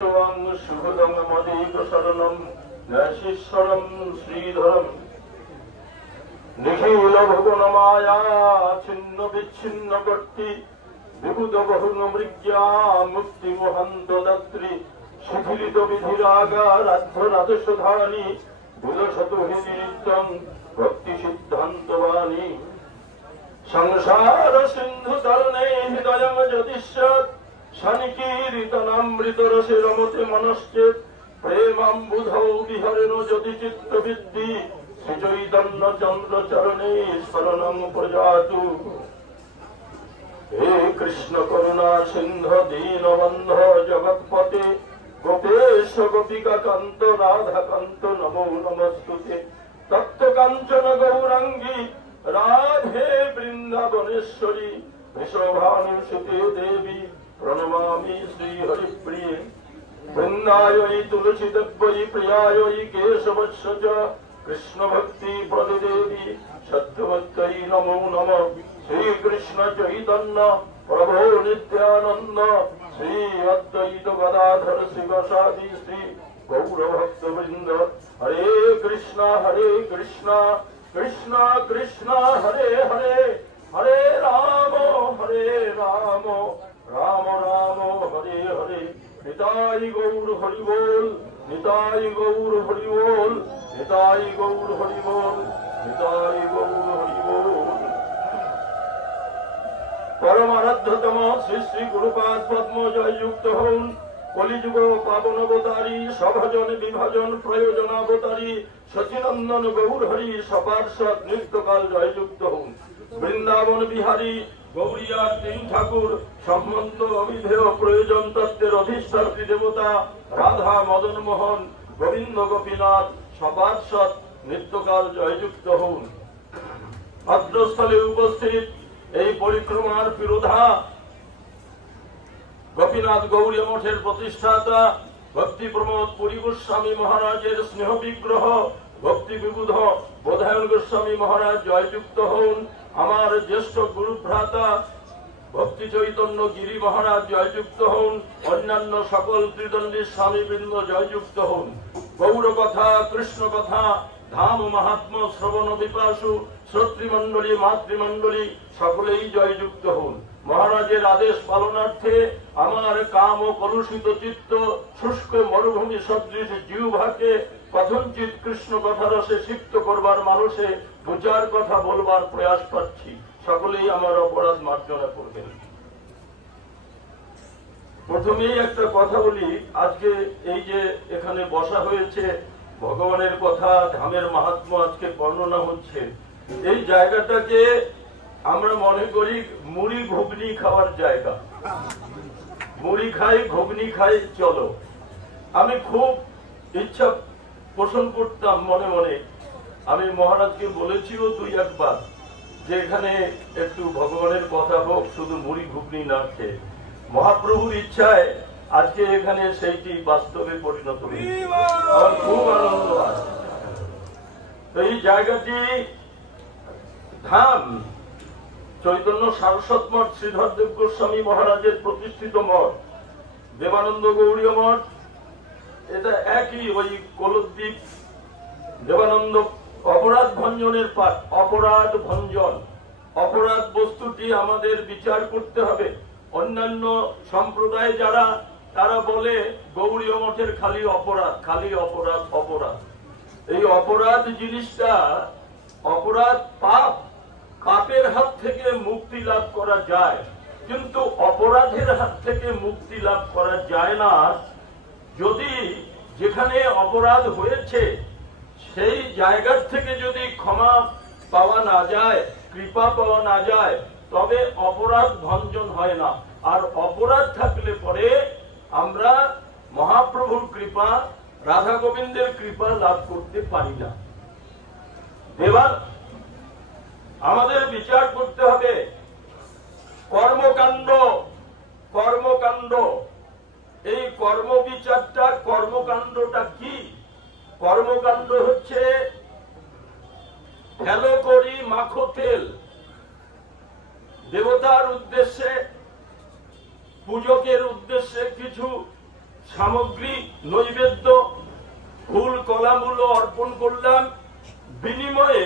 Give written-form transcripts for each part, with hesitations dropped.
शुभदं मदीकशरणं नैशिश्वरं श्रीधरं निखिल भुवनमाया छिन्न विच्छिन्न कर्ति विबुध बहुमृग्या मुक्ति मोहंत दात्री शिथिलित विधिरागा राध्य राधसुधानी विलसतु नित्यं भक्ति सिद्धान्तवाणी संसार सिंधु तरणे हृदयं जदिष्यत् शनिकीर्तनामृत रसे रमते मनश्चेत् प्रेमाम्बुधौ विहरेण यदि चित्तविद्धि श्रीचैतन्य चंद्र चरणे शरणं प्रजातु। हे कृष्ण करुणा सिंधु दीनबंध जगत्पते गोपेश गोपिका कांत राधा कांत नमो नमस्तुते। तप्त कांचन गौरांगी राधे वृंदावनेश्वरी वृषभानुसुते देवी प्रणमामि श्री हरिप्रिये। वृंदायै तुलसी देव्यै प्रियायै केशवस्य च कृष्ण भक्ति प्रदिदेवी सत्यवत्यै नमो नमः। श्री कृष्ण चैतन्य प्रभो नित्यानंद श्री अद्वैत गदाधर शिवसादि श्री गौर भक्त वृंद। हरे कृष्णा कृष्णा कृष्णा हरे हरे हरे राम राम राम हरे हरे। निताई गौर हरि बोल निताई गौर हरि बोल निताई गौर हरि बोल निताई गौर हरि बोल। परम आराध्यतम श्री श्री गुरुपाद पद्म जय युक्त हूँ कलिजुग पावन अवतारी सभजन विभाजन प्रयोजनावतारी सचिनंदन गौर हरि सपार्षद नृत्यकाल जय युक्त हूँ। वृंदावन बिहारी गौरिया तीन ठाकुर सम्बन्ध अविधेय प्रयोजन तत्वेर अधिष्ठात्री देवता राधा मदन मोहन गोविंद गोपीनाथ सपार्षद नृत्यकाल जययुक्त हूँ। भद्रस्थले उपस्थित এই পরিক্রমার পিরোধা গোপীনাথ গৌরী মঠের প্রতিষ্ঠাতা ভক্তি প্রমোদ পুরী গোস্বামী মহারাজের স্নেহ বিগ্রহ ভক্তি বিবুধ বোধায়ন গোস্বামী মহারাজ জয়যুক্ত হন। আমার জ্যেষ্ঠ গুরু ভ্রাতা ভক্তি চৈতন্য গিরি মহারাজ জয়যুক্ত হন। অন্যান্য সকল ত্রিদণ্ডী স্বামীবৃন্দ জয়যুক্ত হন। গৌর কথা কৃষ্ণ কথা ধাম মাহাত্ম্য শ্রবণ বিপাসু শ্রোতৃমণ্ডলী মাতৃমণ্ডলী সকলেই জয়যুক্ত হন। মহারাজের আদেশ পালনার্থে আমার কাম ও কলুষিত চিত্ত শুষ্ক মরুভূমি সদৃশ জিহ্বাকে কথঞ্চিত কৃষ্ণ কথারসে সিক্ত করবার মানুষে দু চার কথা বলবার প্রয়াস পাচ্ছি। সকলেই আমার অপরাধ মার্জনা করবেন। প্রথমেই একটা কথা বলি, আজকে এই যে এখানে বসা হয়েছে ভগবানের কথা ধামের মাহাত্ম্য আজকে বর্ণনা হচ্ছে, এই জায়গাটাকে আমরা মনে করি মুড়ি ঘুগনি খাওয়ার জায়গা। মুড়ি খাই ঘুগনি খাই চলো। আমি খুব ইচ্ছা পোষণ করতাম মনে মনে, আমি মহারাজকে বলেছিও দুই একবার যে এখানে একটু ভগবানের কথা হোক, শুধু মুড়ি ঘুগনি না খেয়ে। মহাপ্রভুর ইচ্ছায় আজকে এখানে সেইটি বাস্তবে পরিণত হয়েছে। আমার খুব আনন্দ আছে। এই জায়গাটি ধাম চৈতন্য সারস্বত মঠ শ্রীধর দেব গোস্বামী মহারাজের প্রতিষ্ঠিত মঠ, দেবানন্দ গৌড়ীয় মঠ, এটা একই ওই কোলদ্বীপ দেবানন্দ অপরাধ ভঞ্জনের পাঠ। অপরাধ ভঞ্জন, অপরাধ বস্তুটি আমাদের বিচার করতে হবে। অন্যান্য সম্প্রদায় যারা তারা বলে গৌড়ীয় মঠের খালি অপরাধ খালি অপরাধ অপরাধ। এই অপরাধ জিনিসটা অপরাধ পাপ, পাপের হাত থেকে মুক্তি লাভ করা যায়, কিন্তু অপরাধের হাত থেকে মুক্তি লাভ করা যায় না। যদি যেখানে অপরাধ হয়েছে সেই জায়গার থেকে যদি ক্ষমা পাওয়া না যায়, কৃপা পাওয়া না যায়, তবে অপরাধ ভঞ্জন হয় না। আর অপরাধ থাকলে পরে আমরা মহাপ্রভুর কৃপা রাধা গোবিন্দের কৃপা লাভ করতে পারি না। এবার আমাদের বিচার করতে হবে কর্মকাণ্ড। কর্মকাণ্ড, এই কর্ম বিচারটা, কর্মকাণ্ডটা কি? কর্মকাণ্ড হচ্ছে ফেলো করি মাখো তেল। দেবতার উদ্দেশ্যে, পূজকের উদ্দেশ্যে কিছু সামগ্রী নৈবেদ্য ফুল কলামূল্য অর্পণ করলাম, বিনিময়ে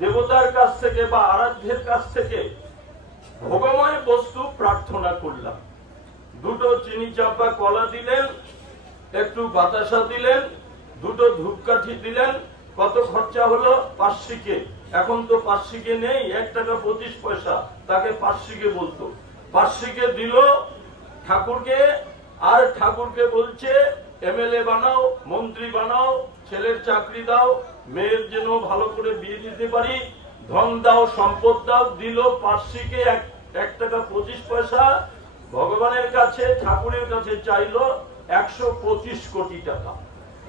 দেবতার কাছ থেকে বা আরাধ্যের কাছ থেকে ভোগময় বস্তু প্রার্থনা করলাম। দুটো চিনি চাপা কলা দিলেন, একটু বাতাসা দিলেন, দুটো ধূপকাঠি দিলেন। কত খরচা হলো? 5 শিকে। এখন তো 5 শিকে নেই, 1 টাকা 25 পয়সা, তাকে 5 শিকে বলতো। 5 শিকে দিল ঠাকুরকে, আর ঠাকুরকে বলছে এমএলএ বানাও, মন্ত্রী বানাও, ছেলের চাকরি দাও, মেয়ের যেন ভালো করে বিয়ে দিতে পারি, ধন দাও, সম্পদ দাও। দিল 5 শিকে 1 টাকা 25 পয়সা। ভগবানের কাছে, ঠাকুরের কাছে চাইলো 125 কোটি টাকা।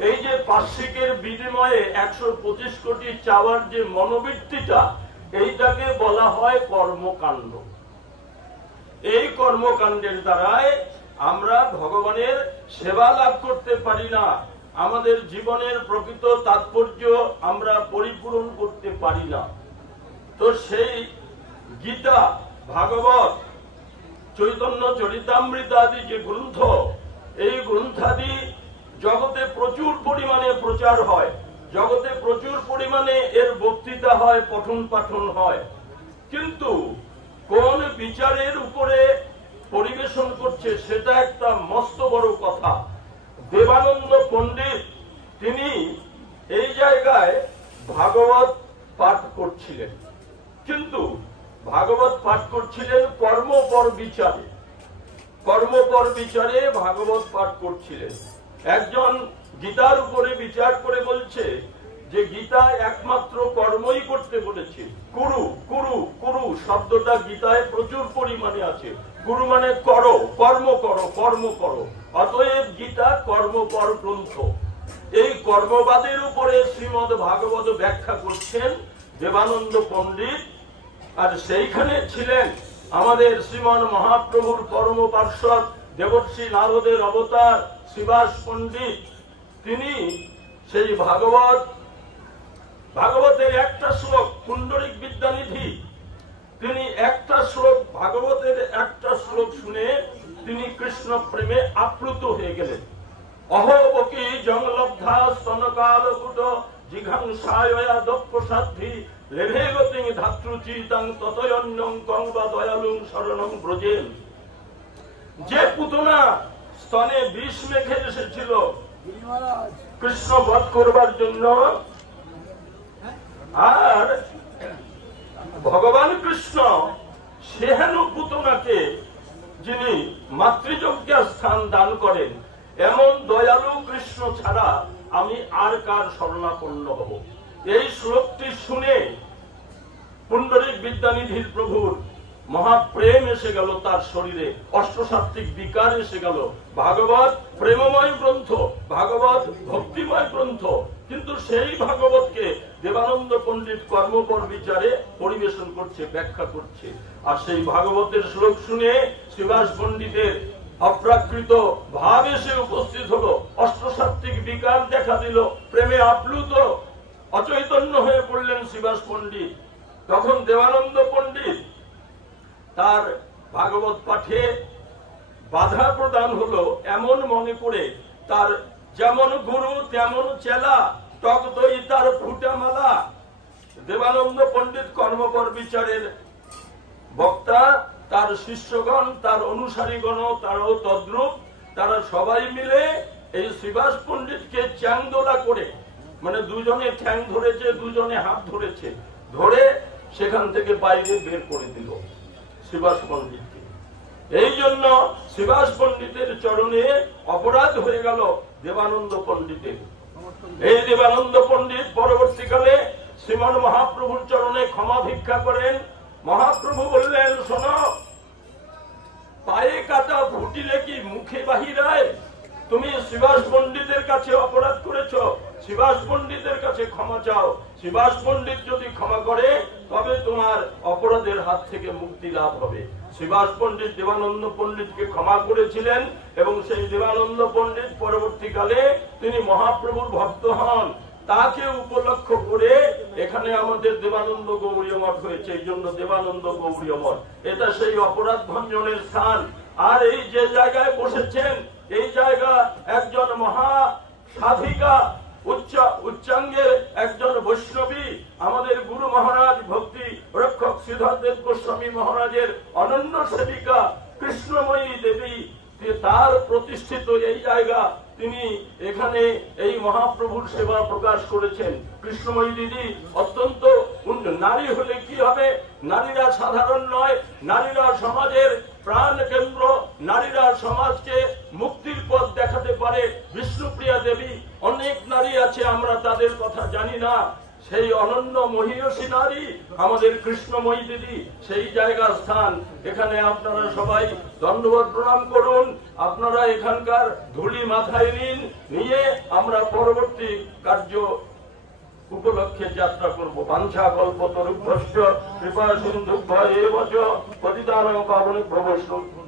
এই যে 5 শিকের বিনিময়ে 125 কোটি চাওয়ার যে মনোবৃত্তিটা, এইটাকে বলা হয় কর্মকাণ্ড। এই কর্মকাণ্ডের দ্বারাই আমরা ভগবানের সেবা লাভ করতে পারি না, আমাদের জীবনের প্রকৃত তাৎপর্য আমরা পরিপূরণ করতে পারি না। তো সেই গীতা, ভাগবত, চৈতন্য চরিতামৃত আদি যে গ্রন্থ, এই গ্রন্থাদি জগতে প্রচুর পরিমাণে প্রচার হয়, জগতে প্রচুর পরিমাণে এর বক্তৃতা হয়, পঠন পাঠন হয়, কিন্তু কোন বিচারের উপরে পরিবেশন করছে সেটা একটা মস্ত বড় কথা। দেবানন্দ পণ্ডিত তিনি এই জায়গায় ভাগবত পাঠ করছিলেন, কিন্তু ভাগবত পাঠ করছিলেন কর্মপর বিচারে। কর্মপর বিচারে ভাগবত পাঠ করছিলেন। একজন গীতার উপরে বিচার করে বলছে যে গীতা একমাত্র কর্মই করতে বলেছে। কুরু কুরু কুরু শব্দটা গীতায় প্রচুর পরিমাণে আছে। কুরু মানে করো, কর্ম করো, কর্ম করো। অতএব গীতা কর্মপর গ্রন্থ। এই কর্মবাদের উপরে শ্রীমদ ভাগবত ব্যাখ্যা করছেন দেবানন্দ পণ্ডিত। আর সেইখানে ছিলেন আমাদের শ্রীমান মহাপ্রভুর পরম পার্ষদ দেবর্ষি নারদের অবতার শ্রীবাস পণ্ডিত। তিনি সেই ভাগবতের একটা শ্লোক, পুণ্ডরিক বিদ্যানিধি, তিনি একটা শ্লোক, ভাগবতের একটা শ্লোক শুনে তিনি কৃষ্ণ প্রেমে আপ্লুত হয়ে গেলেন। অহবকি জংলব্ধা স্তনকালকুট জিঘাংসায়য়া দপ্পসাধ্বি লেভেগতিং ধাত্রুচিতাং ততয়ন্যং কং বা দয়ালুং শরণং ব্রজেন। যে পুতনা স্তনে বিষ মেখে এসেছিল কৃষ্ণ বধ করবার জন্য, আর ভগবান কৃষ্ণ সেহেন পুতনাকে যিনি মাতৃযজ্ঞার স্থান দান করেন, এমন দয়ালু কৃষ্ণ ছাড়া আমি আর কার শরণাপন্ন হব। এই শ্লোকটি শুনে পুণ্ডরিক বিদ্যানিধির প্রভুর মহাপ্রেম এসে গেল তার শরীরে, অষ্টসাত্ত্বিক বিকার এসে গেল। ভাগবত প্রেমময় গ্রন্থ, ভাগবত ভক্তিময় গ্রন্থ, কিন্তু সেই ভাগবতকে দেবানন্দ পণ্ডিত কর্মপর বিচারে পরিবেশন করছে, ব্যাখ্যা করছে। আর সেই ভাগবতের শ্লোক শুনে শ্রীবাস পণ্ডিতের অপ্রাকৃত ভাব এসে উপস্থিত হলো, অষ্টসাত্ত্বিক বিকার দেখা দিল, প্রেমে আপ্লুত অচৈতন্য হয়ে পড়লেন শ্রীবাস পণ্ডিত। তখন দেবানন্দ পণ্ডিত তার ভাগবত পাঠে বাধা প্রদান হলো এমন মনে করে, তার যেমন গুরু তেমন চেলা, টক দই তার ফুটা মালা। দেবানন্দ পণ্ডিত কর্মপর বিচারের বক্তা, তার শিষ্যগণ, তার অনুসারীগণ তারাও তদ্রূপ। তারা সবাই মিলে এই শ্রীবাস পণ্ডিতকে চ্যাংদোলা করে, মানে দুজনে ঠ্যাং ধরেছে, দুজনে হাত ধরেছে, ধরে সেখান থেকে বাইরে বের করে দিল শ্রীবাস পণ্ডিতকে। এই জন্য শ্রীবাস পণ্ডিতের চরণে অপরাধ হয়ে গেল দেবানন্দ পণ্ডিতের। এই দেবানন্দ পণ্ডিত পরবর্তীকালে শ্রীমান মহাপ্রভুর চরণে ক্ষমা ভিক্ষা করেন। মহাপ্রভু বললেন, শোনো, পায়ে কাটা ফুটিলে কি মুখে বাহিরায়? তুমি শ্রীবাস পণ্ডিতের কাছে অপরাধ করেছ, শ্রীবাস পণ্ডিতের কাছে ক্ষমা চাও। শ্রীবাস পণ্ডিত যদি ক্ষমা করে তবে তোমার অপরাধের হাত থেকে মুক্তি লাভ হবে। শ্রীবাস পণ্ডিত দেবানন্দ পণ্ডিতকে ক্ষমা করেছিলেন, এবং সেই দেবানন্দ পণ্ডিত পরবর্তীকালে তিনি মহাপ্রভুর ভক্ত হন। তাকে উপলক্ষ করে এখানে আমাদের দেবানন্দ গৌড়ীয় মঠ হয়েছে, এই জন্য দেবানন্দ গৌড়ীয় মঠ। এটা সেই অপরাধ ভঞ্জনের স্থান। আর এই যে জায়গায় বসেছেন, এই জায়গা একজন মহা সাধিকা উচ্চাঙ্গের একজন বৈষ্ণবী আমাদের গুরু মহারাজ ভক্তি রক্ষক শ্রীধরদেব গোস্বামী মহারাজের অনন্য সেবিকা কৃষ্ণময়ী দেবী, তার প্রতিষ্ঠিত এই জায়গা, তিনি এখানে এই মহাপ্রভুর সেবা প্রকাশ করেছেন। কৃষ্ণময়ী দিদি অত্যন্ত নারী হলে কি হবে, নারীরা সাধারণ নয়, নারীরা সমাজের প্রাণ কেন্দ্র, নারীরা সমাজকে মুক্তির পথ দেখাতে পারে। বিষ্ণুপ্রিয়া দেবী, অনেক নারী আছে আমরা তাদের কথা জানি না, সেই অনন্য মহিয়সী নারী আমাদের কৃষ্ণময়ী দিদি, সেই জায়গার স্থান। এখানে আপনারা সবাই দণ্ডবত প্রণাম করুন, আপনারা এখানকার ধুলি মাথায় নিন, নিয়ে আমরা পরবর্তী কার্য উপলক্ষে যাত্রা করব। বাঞ্ছা কল্পতরুভ্যশ্চ কৃপা সিন্ধুভ্য এব চ পতিতানাং পাবনেভ্যো বৈষ্ণবেভ্যো